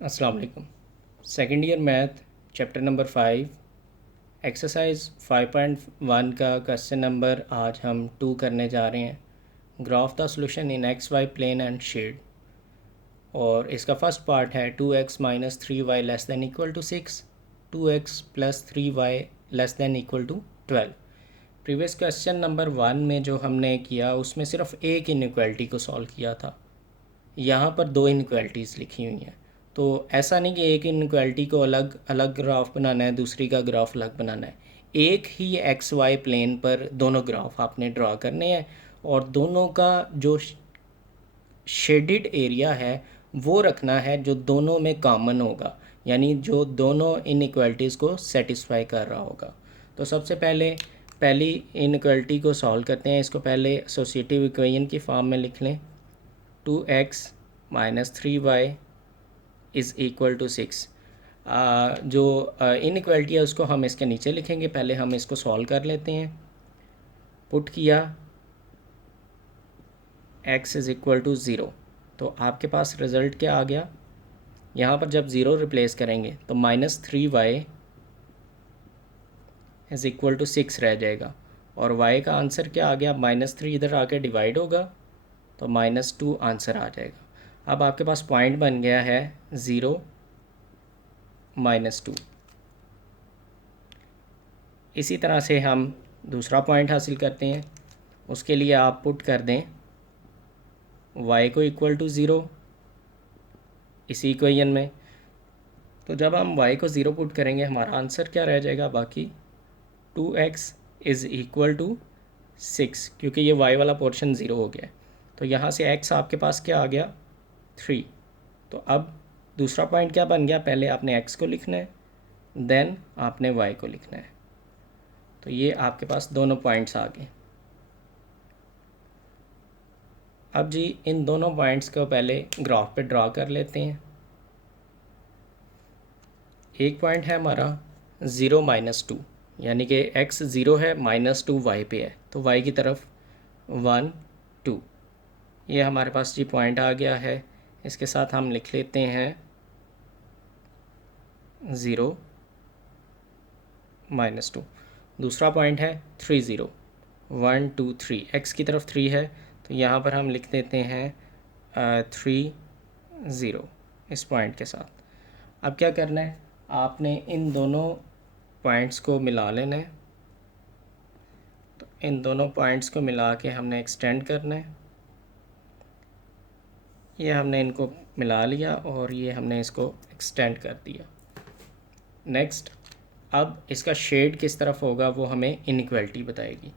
अस्सलाम वालेकुम। Second year math chapter number 5 exercise 5.1 का क्वेश्चन नंबर आज हम 2 करने जा रहे हैं। Graph the solution in x y plane and shade. और इसका फर्स्ट पार्ट है 2x minus 3y less than equal to 6, 2x plus 3y less than equal to 12। Previous question number 1 में जो हमने किया उसमें सिर्फ एक इनइक्वालिटी को सॉल्व किया था। यहाँ पर दो इनक्वालिटीज़ लिखी हुई हैं, तो ऐसा नहीं कि एक इनक्वालिटी को अलग अलग ग्राफ बनाना है, दूसरी का ग्राफ अलग बनाना है। एक ही एक्स वाई प्लेन पर दोनों ग्राफ आपने ड्रा करने हैं और दोनों का जो शेडिड एरिया है वो रखना है जो दोनों में कॉमन होगा, यानी जो दोनों इनइक्वालिटीज़ को सेटिस्फाई कर रहा होगा। तो सबसे पहले पहली इनइक्वालिटी को सॉल्व करते हैं। इसको पहले एसोसिएटिव इक्वेशन की फॉर्म में लिख लें। 2x minus 3y is equal to 6। जो इनइक्वालिटी है उसको हम इसके नीचे लिखेंगे। पहले हम इसको सॉल्व कर लेते हैं। पुट किया x इज़ इक्वल टू 0, तो आपके पास रिज़ल्ट क्या आ गया। यहाँ पर जब 0 रिप्लेस करेंगे तो minus 3y is equal to 6 रह जाएगा और y का आंसर क्या आ गया। -3 इधर आके डिवाइड होगा तो -2 आंसर आ जाएगा। अब आपके पास पॉइंट बन गया है 0 -2। इसी तरह से हम दूसरा पॉइंट हासिल करते हैं। उसके लिए आप पुट कर दें y को इक्वल टू 0 इसी इक्वेशन में। तो जब हम y को 0 पुट करेंगे हमारा आंसर क्या रह जाएगा बाकी, 2x इज़ इक्वल टू 6, क्योंकि ये y वाला पोर्शन 0 हो गया। तो यहाँ से x आपके पास क्या आ गया 3। तो अब दूसरा पॉइंट क्या बन गया, पहले आपने x को लिखना है देन आपने y को लिखना है। तो ये आपके पास दोनों पॉइंट्स आ गए। अब जी इन दोनों पॉइंट्स को पहले ग्राफ पे ड्रा कर लेते हैं। एक पॉइंट है हमारा 0 -2, यानी कि x 0 है, -2 y पे है, तो y की तरफ 1 2। ये हमारे पास जी पॉइंट आ गया है। इसके साथ हम लिख लेते हैं 0 -2। दूसरा पॉइंट है 3 0 1 2 3, x की तरफ 3 है, तो यहाँ पर हम लिख देते हैं 3 0 इस पॉइंट के साथ। अब क्या करना है, आपने इन दोनों पॉइंट्स को मिला लेना है। तो इन दोनों पॉइंट्स को मिला के हमने एक्सटेंड करना है। ये हमने इनको मिला लिया और ये हमने इसको एक्सटेंड कर दिया। नेक्स्ट, अब इसका शेड किस तरफ होगा वो हमें इनइक्वालिटी बताएगी।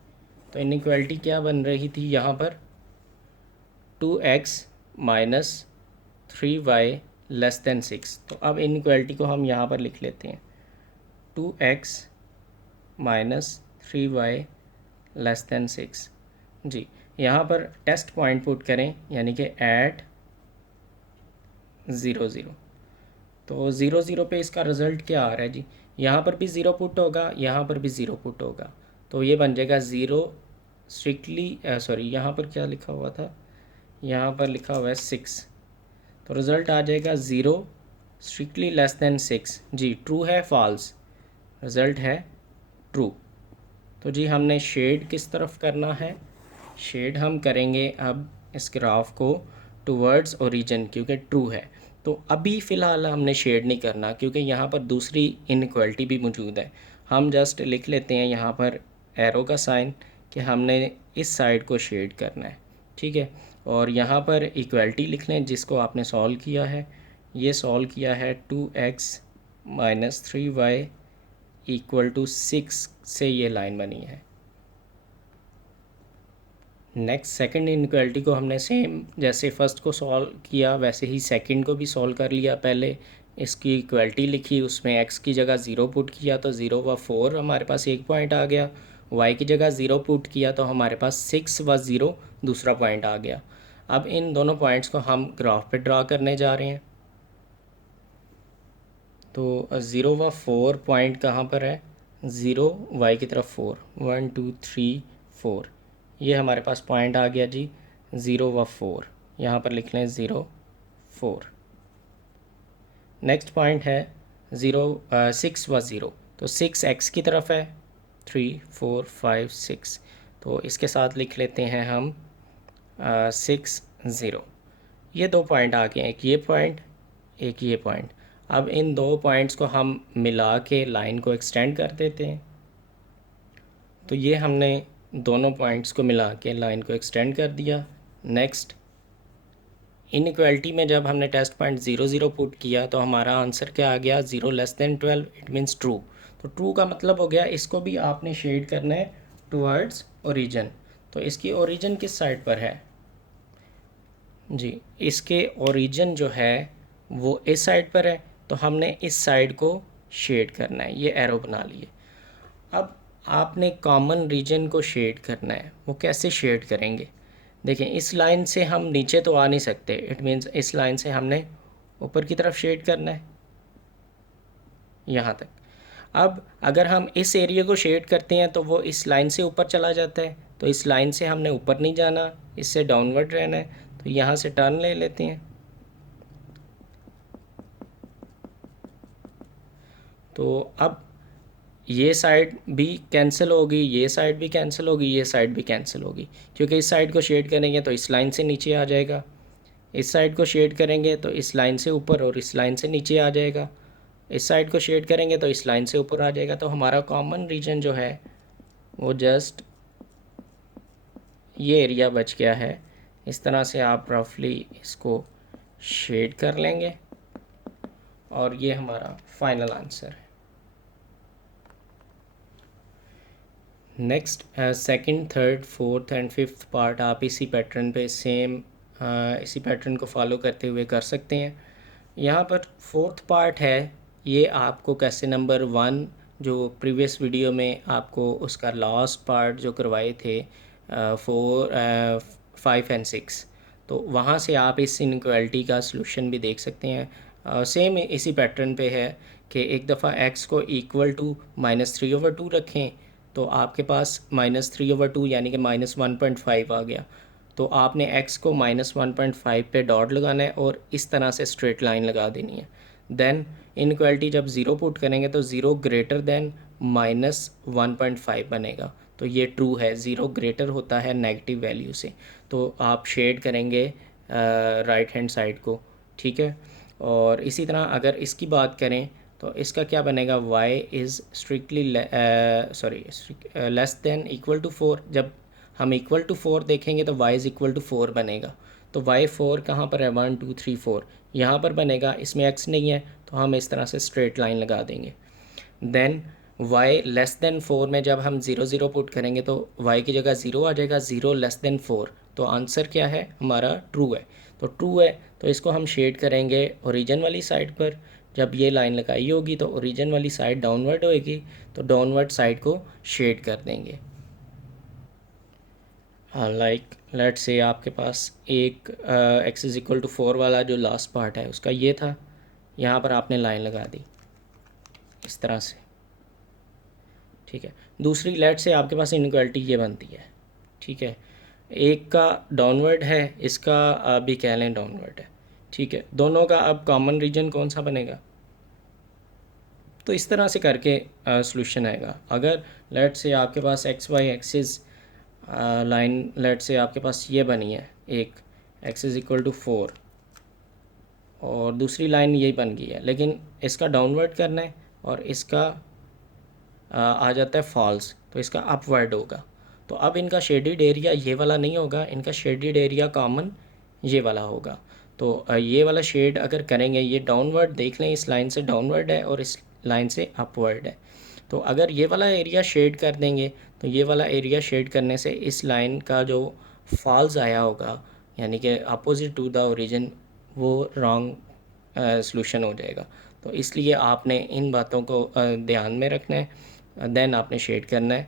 तो इनइक्वालिटी क्या बन रही थी यहाँ पर, 2x minus 3y less then 6। तो अब इनइक्वालिटी को हम यहाँ पर लिख लेते हैं 2x minus 3y less then 6। जी यहाँ पर टेस्ट पॉइंट पुट करें, यानी कि एट 0 0। तो 0 0 पे इसका रिज़ल्ट क्या आ रहा है जी, यहाँ पर भी 0 पुट होगा, यहाँ पर भी 0 पुट होगा, तो ये बन जाएगा 0 स्ट्रिक्टली सॉरी यहाँ पर क्या लिखा हुआ था, यहाँ पर लिखा हुआ है 6। तो रिज़ल्ट आ जाएगा 0 स्ट्रिक्टली लेस दैन 6। जी ट्रू है फॉल्स, रिज़ल्ट है ट्रू। तो जी हमने शेड किस तरफ करना है, शेड हम करेंगे अब इस ग्राफ को टुवर्ड्स ओरिजिन, क्योंकि ट्रू है। तो अभी फ़िलहाल हमने शेड नहीं करना क्योंकि यहाँ पर दूसरी इनइक्वालिटी भी मौजूद है। हम जस्ट लिख लेते हैं यहाँ पर एरो का साइन कि हमने इस साइड को शेड करना है, ठीक है। और यहाँ पर इक्वालिटी लिख लें जिसको आपने सॉल्व किया है। ये सॉल्व किया है 2x minus 3y equal to 6 से ये लाइन बनी है। नेक्स्ट सेकंड इनइक्वालिटी को हमने सेम जैसे फर्स्ट को सॉल्व किया वैसे ही सेकंड को भी सॉल्व कर लिया। पहले इसकी इक्वालिटी लिखी, उसमें x की जगह 0 पुट किया तो 0 व 4 हमारे पास एक पॉइंट आ गया। y की जगह 0 पुट किया तो हमारे पास 6 व 0 दूसरा पॉइंट आ गया। अब इन दोनों पॉइंट्स को हम ग्राफ पे ड्रा करने जा रहे हैं। तो 0 व 4 पॉइंट कहाँ पर है, 0 y की तरफ 4, 1 2 3 4, ये हमारे पास पॉइंट आ गया जी 0 व 4। यहाँ पर लिख लें 0 4। नेक्स्ट पॉइंट है 6 व 0, तो 6 x की तरफ है, 3 4 5 6, तो इसके साथ लिख लेते हैं हम 6 0। ये दो पॉइंट आ गए, एक ये पॉइंट, एक ये पॉइंट। अब इन दो पॉइंट्स को हम मिला के लाइन को एक्सटेंड कर देते हैं। तो ये हमने दोनों पॉइंट्स को मिला के लाइन को एक्सटेंड कर दिया। नेक्स्ट, इनइक्वालिटी में जब हमने टेस्ट पॉइंट 0 0 पुट किया तो हमारा आंसर क्या आ गया, 0 less than 12, it means true. तो ट्रू का मतलब हो गया इसको भी आपने शेड करना है टुवर्ड्स ओरिजिन। तो इसकी ओरिजिन किस साइड पर है जी, इसके ओरिजिन जो है वो इस साइड पर है, तो हमने इस साइड को शेड करना है, ये एरो बना लिए। अब आपने कॉमन रीजन को शेड करना है, वो कैसे शेड करेंगे? देखें, इस लाइन से हम नीचे तो आ नहीं सकते, इट मीन्स इस लाइन से हमने ऊपर की तरफ शेड करना है यहाँ तक। अब अगर हम इस एरिया को शेड करते हैं तो वो इस लाइन से ऊपर चला जाता है, तो इस लाइन से हमने ऊपर नहीं जाना, इससे डाउनवर्ड रहना है, तो यहाँ से टर्न ले लेते हैं। तो अब ये साइड भी कैंसिल होगी, ये साइड भी कैंसिल होगी, ये साइड भी कैंसिल होगी, क्योंकि इस साइड को शेड करेंगे तो इस लाइन से नीचे आ जाएगा, इस साइड को शेड करेंगे तो इस लाइन से ऊपर और इस लाइन से नीचे आ जाएगा, इस साइड को शेड करेंगे तो इस लाइन से ऊपर आ जाएगा। तो हमारा कॉमन रीजन जो है वो जस्ट ये एरिया बच गया है। इस तरह से आप रफली इसको शेड कर लेंगे और ये हमारा फाइनल आंसर है। Next, second, third, fourth and fifth part आप इसी पैटर्न पे सेम इसी पैटर्न को फॉलो करते हुए कर सकते हैं। यहाँ पर फोर्थ पार्ट है, ये आपको क्वेश्चन नंबर 1 जो प्रीवियस वीडियो में आपको उसका लास्ट पार्ट जो करवाए थे 4 5 एंड 6, तो वहाँ से आप इस इनइक्वालिटी का सलूशन भी देख सकते हैं। सेम इसी पैटर्न पे है कि एक दफ़ा x को इक्वल टू -3/2 रखें, तो आपके पास -3/2 यानी कि -1.5 आ गया। तो आपने x को -1.5 पे डॉट लगाना है और इस तरह से स्ट्रेट लाइन लगा देनी है। देन इनइक्वालिटी जब 0 पुट करेंगे तो 0 ग्रेटर देन -1.5 बनेगा, तो ये ट्रू है। 0 ग्रेटर होता है नेगेटिव वैल्यू से, तो आप शेड करेंगे राइट हैंड साइड को, ठीक है। और इसी तरह अगर इसकी बात करें तो इसका क्या बनेगा, y is strictly less than equal to 4। जब हम इक्वल टू 4 देखेंगे तो y इज़ इक्वल टू 4 बनेगा। तो y 4 कहाँ पर है, 1 2 3 4 यहाँ पर बनेगा, इसमें x नहीं है तो हम इस तरह से स्ट्रेट लाइन लगा देंगे। देन y लेस देन 4 में जब हम 0 0 पुट करेंगे तो y की जगह 0 आ जाएगा, 0 लेस देन 4, तो आंसर क्या है हमारा, ट्रू है। तो ट्रू है तो इसको हम शेड करेंगे ओरिजिन वाली साइड पर। जब ये लाइन लगाई होगी तो ओरिजिन वाली साइड डाउनवर्ड होएगी, तो डाउनवर्ड साइड को शेड कर देंगे। लाइक लेट्स से आपके पास एक x इज़ इक्वल टू 4 वाला जो लास्ट पार्ट है उसका ये था, यहाँ पर आपने लाइन लगा दी इस तरह से, ठीक है। दूसरी लेट से आपके पास इनइक्वालिटी ये बनती है, ठीक है। एक का डाउनवर्ड है, इसका भी कह लें डाउनवर्ड है, ठीक है। दोनों का अब कॉमन रीजन कौन सा बनेगा, तो इस तरह से करके सॉल्यूशन आएगा। अगर लेट से आपके पास X Y axis line let's say आपके पास ये बनी है, एक x इज़ इक्वल टू 4 और दूसरी लाइन यही बन गई है, लेकिन इसका डाउनवर्ड करना है और इसका आ जाता है फॉल्स, तो इसका अपवर्ड होगा। तो अब इनका शेडिड एरिया ये वाला नहीं होगा, इनका शेडिड एरिया कॉमन ये वाला होगा। तो ये वाला शेड अगर करेंगे, ये डाउनवर्ड देख लें, इस लाइन से डाउनवर्ड है और इस लाइन से अपवर्ड है। तो अगर ये वाला एरिया शेड कर देंगे तो ये वाला एरिया शेड करने से इस लाइन का जो फॉल्स आया होगा यानी कि अपोजिट टू द ओरिजिन, वो रॉन्ग सॉल्यूशन हो जाएगा। तो इसलिए आपने इन बातों को ध्यान में रखना है, देन आपने शेड करना है।